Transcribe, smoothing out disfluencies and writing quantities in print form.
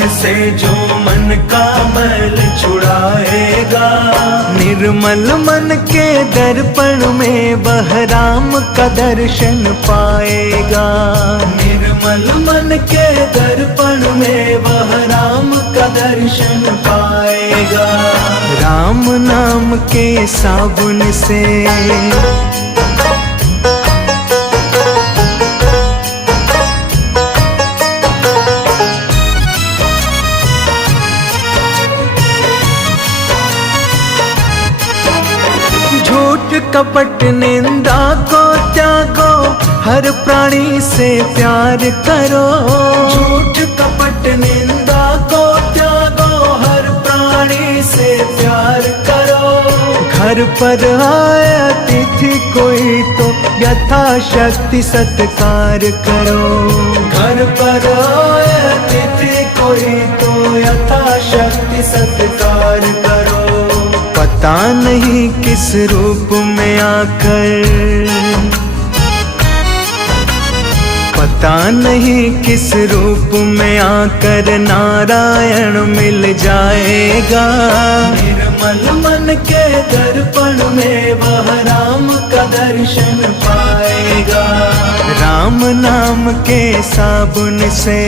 साबुन से जो मन का मैल छुड़ाएगा। निर्मल मन के दर्पण में वह राम का दर्शन पाएगा। निर्मल मन के दर्पण में वह राम का दर्शन पाएगा। राम नाम के साबुन से झूठ कपट निंदा को त्यागो, हर प्राणी से प्यार करो। झूठ कपट निंदा को त्यागो, हर प्राणी से प्यार करो। घर पर आए अतिथि कोई तो यथाशक्ति सत्कार करो। घर पर आए अतिथि कोई तो यथाशक्ति सत्कार करो। पता नहीं किस रूप में आकर, पता नहीं किस रूप में आकर नारायण मिल जाएगा। निर्मल मन के दर्पण में वह राम का दर्शन पाएगा। राम नाम के साबुन से